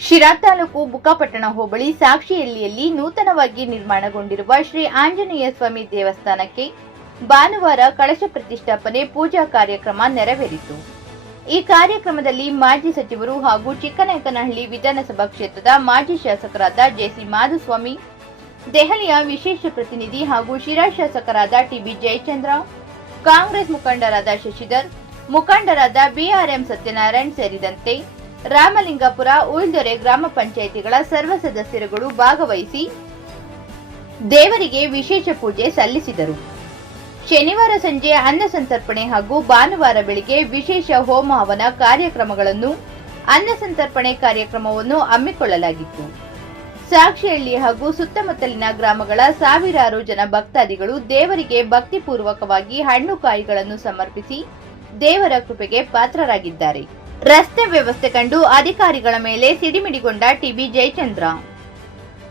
ಶಿರಾ ತಾಲೂಕು ಬುಕ್ಕಾಪಟ್ಟಣ ಹೋಬಳಿ ಸಾಕ್ಷಿಹಳ್ಳಿಯಲ್ಲಿ ನೂತನವಾಗಿ ನಿರ್ಮಾಣಗೊಂಡಿರುವ ಶ್ರೀ ಆಂಜನೇಯ ಸ್ವಾಮಿ ದೇವಸ್ಥಾನಕ್ಕೆ ಭಾನುವಾರ ಕಳಶ ಪ್ರತಿಷ್ಠಾಪನೆ ಪೂಜಾ ಕಾರ್ಯಕ್ರಮ ನೆರವೇರಿತು. ಈ ಕಾರ್ಯಕ್ರಮದಲ್ಲಿ ಮಾಜಿ ಸಚಿವರು ಹಾಗೂ ಚಿಕ್ಕನಾಯಕನಹಳ್ಳಿ ವಿಧಾನಸಭಾ ಕ್ಷೇತ್ರದ ಮಾಜಿ ಶಾಸಕರಾದ ಜೆಸಿ ಮಾಧುಸ್ವಾಮಿ, ದೆಹಲಿಯ ವಿಶೇಷ ಪ್ರತಿನಿಧಿ ಹಾಗೂ ಶಿರಾ ಶಾಸಕರಾದ ಟಿಬಿ ಜಯಚಂದ್ರ, ಕಾಂಗ್ರೆಸ್ ಮುಖಂಡರಾದ ಶಶಿಧರ್, ಮುಖಂಡರಾದ ಬಿಆರ್ಎಂ ಸತ್ಯನಾರಾಯಣ್ ಸೇರಿದಂತೆ ರಾಮಲಿಂಗಾಪುರ, ಉಳ್ದೊರೆ ಗ್ರಾಮ ಪಂಚಾಯಿತಿಗಳ ಸರ್ವ ಸದಸ್ಯರುಗಳು ಭಾಗವಹಿಸಿ ದೇವರಿಗೆ ವಿಶೇಷ ಪೂಜೆ ಸಲ್ಲಿಸಿದರು. ಶನಿವಾರ ಸಂಜೆ ಅನ್ನ ಸಂತರ್ಪಣೆ ಹಾಗೂ ಭಾನುವಾರ ಬೆಳಿಗ್ಗೆ ವಿಶೇಷ ಹೋಮ ಹವನ ಕಾರ್ಯಕ್ರಮಗಳನ್ನು, ಅನ್ನ ಸಂತರ್ಪಣೆ ಕಾರ್ಯಕ್ರಮವನ್ನು ಹಮ್ಮಿಕೊಳ್ಳಲಾಗಿತ್ತು. ಸಾಕ್ಷಿಹಳ್ಳಿ ಹಾಗೂ ಸುತ್ತಮುತ್ತಲಿನ ಗ್ರಾಮಗಳ ಸಾವಿರಾರು ಜನ ಭಕ್ತಾದಿಗಳು ದೇವರಿಗೆ ಭಕ್ತಿಪೂರ್ವಕವಾಗಿ ಹಣ್ಣು ಕಾಯಿಗಳನ್ನು ಸಮರ್ಪಿಸಿ ದೇವರ ಕೃಪೆಗೆ ಪಾತ್ರರಾಗಿದ್ದಾರೆ. ರಸ್ತೆ ವ್ಯವಸ್ಥೆ ಕಂಡು ಅಧಿಕಾರಿಗಳ ಮೇಲೆ ಸಿಡಿಮಿಡಿಗೊಂಡ ಟಿಬಿ ಜಯಚಂದ್ರ.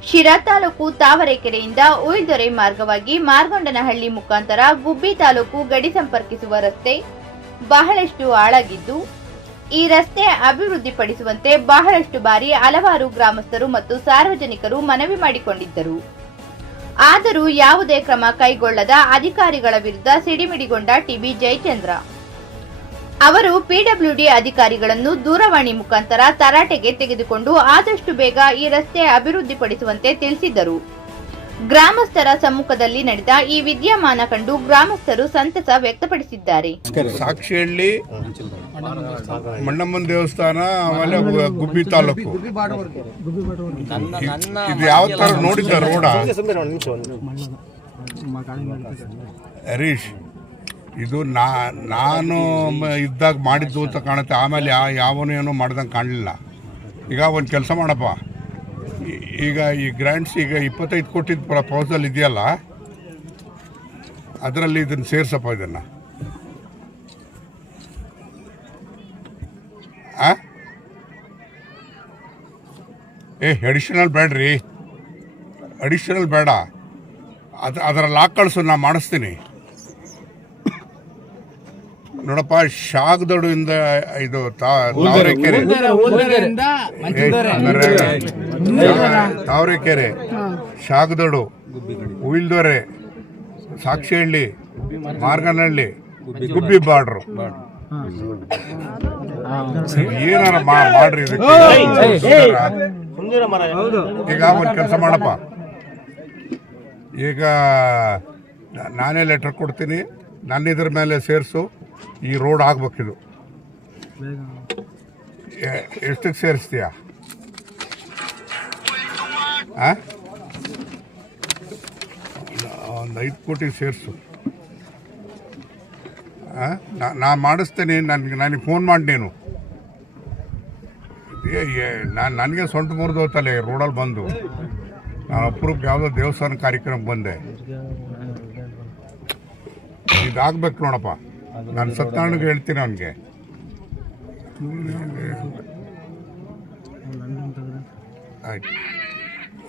ಶಿರಾ ತಾಲೂಕು ತಾವರೆಕೆರೆಯಿಂದ ಉಯಿದೊರೆ ಮಾರ್ಗವಾಗಿ ಮಾರ್ಗೊಂಡನಹಳ್ಳಿ ಮುಖಾಂತರ ಗುಬ್ಬಿ ತಾಲೂಕು ಗಡಿ ಸಂಪರ್ಕಿಸುವ ರಸ್ತೆ ಬಹಳಷ್ಟು ಹಾಳಾಗಿದ್ದು, ಈ ರಸ್ತೆ ಅಭಿವೃದ್ಧಿಪಡಿಸುವಂತೆ ಬಹಳಷ್ಟು ಬಾರಿ ಹಲವಾರು ಗ್ರಾಮಸ್ಥರು ಮತ್ತು ಸಾರ್ವಜನಿಕರು ಮನವಿ ಮಾಡಿಕೊಂಡಿದ್ದರು. ಆದರೂ ಯಾವುದೇ ಕ್ರಮ ಕೈಗೊಳ್ಳದ ಅಧಿಕಾರಿಗಳ ವಿರುದ್ಧ ಸಿಡಿಮಿಡಿಗೊಂಡ ಟಿಬಿ ಜಯಚಂದ್ರ. ಅವರು ಪಿಡಬ್ಲ್ಯೂಡಿ ಅಧಿಕಾರಿಗಳನ್ನು ದೂರವಾಣಿ ಮುಖಾಂತರ ತರಾಟೆಗೆ ತೆಗೆದುಕೊಂಡು ಆದಷ್ಟು ಬೇಗ ಈ ರಸ್ತೆ ಅಭಿವೃದ್ಧಿಪಡಿಸುವಂತೆ ತಿಳಿಸಿದ್ದರು. ಗ್ರಾಮಸ್ಥರ ಸಮ್ಮುಖದಲ್ಲಿ ನಡೆದ ಈ ವಿದ್ಯಮಾನ ಕಂಡು ಗ್ರಾಮಸ್ಥರು ಸಂತಸ ವ್ಯಕ್ತಪಡಿಸಿದ್ದಾರೆ. ಸಾಕ್ಷಿಹಳ್ಳಿ ಮಣ್ಣಮ್ಮನ ದೇವಸ್ಥಾನ ಆಮೇಲೆ ಗುಬ್ಬಿ ತಾಲೂಕು. ಇದು ಯಾವ ತರ ನೋಡಿದ್ದ ರೋಡ? ಹರೀಶ್ ಇದು ನಾ, ನಾನು ಇದ್ದಾಗ ಮಾಡಿದ್ದು ಅಂತ ಕಾಣುತ್ತೆ. ಆಮೇಲೆ ಯಾವನು ಏನೋ ಮಾಡ್ದಂಗೆ ಕಾಣಲಿಲ್ಲ. ಈಗ ಒಂದು ಕೆಲಸ ಮಾಡಪ್ಪ. ಈಗ ಈ ಗ್ರ್ಯಾಂಡ್ಸ್ ಈಗ ಇಪ್ಪತ್ತೈದು ಕೋಟಿ ಪ್ರಪೋಸಲ್ ಇದೆಯಲ್ಲ, ಅದರಲ್ಲಿ ಇದನ್ನು ಸೇರ್ಸಪ್ಪ ಇದನ್ನು? ಏ ಅಡಿಷನಲ್ ಬೇಡ್ರಿ. ಅಡಿಷನಲ್ ಬೇಡ. ಅದು ಅದರಲ್ಲಿ ಹಾಕಿ ಕಳಿಸು ನಾನು ಮಾಡಿಸ್ತೀನಿ. ನೋಡಪ್ಪ ಶಾಗದೊಡುವಿಂದ ಇದು ತಾ- ತಾವರೆಕೆರೆ ತಾವರೆಕೆರೆ ಶಾಗದೊಡು ಉಯಿಲ್ದೊರೆ ಸಾಕ್ಷಿಹಳ್ಳಿ ಮಾರ್ಗನಹಳ್ಳಿ ಗುಬ್ಬಿ ಬಾರ್ಡ್ರು ಏನಾರ ಮಾಡ್ರಿ ಇದಕ್ಕೆ. ಈಗ ಒಂದು ಕೆಲಸ ಮಾಡಪ್ಪ. ಈಗ ನಾನೇ ಲೆಟರ್ ಕೊಡ್ತೀನಿ. ನನ್ನ ಇದ್ರ ಮೇಲೆ ಸೇರಿಸು. ಈ ರೋಡ್ ಆಗ್ಬೇಕಿದು ಎಷ್ಟಕ್ಕೆ ಸೇರಿಸ್ತೀಯ? ಒಂದು ಐದು ಕೋಟಿ ಸೇರಿಸು. ನಾ ಮಾಡಿಸ್ತೇನೆ ನನಗೆ ನನಗೆ ಫೋನ್ ಮಾಡಿ ನೀನು. ನಾನು ನನಗೆ ಸೊಂಟ ಮುರಿದು ಈ ರೋಡಲ್ಲಿ ಬಂದು. ನಾನು ಅಪರೂಪ ಯಾವುದೋ ದೇವಸ್ಥಾನ ಕಾರ್ಯಕ್ರಮಕ್ಕೆ ಬಂದೆ. ಇದಾಗ್ಬೇಕು ನೋಡಪ್ಪ. ನಾನು ಸತ್ಯನಾರಾಯಣಗೆ ಹೇಳ್ತೀನಿ ಅವನಿಗೆ. ಆಯ್ತು.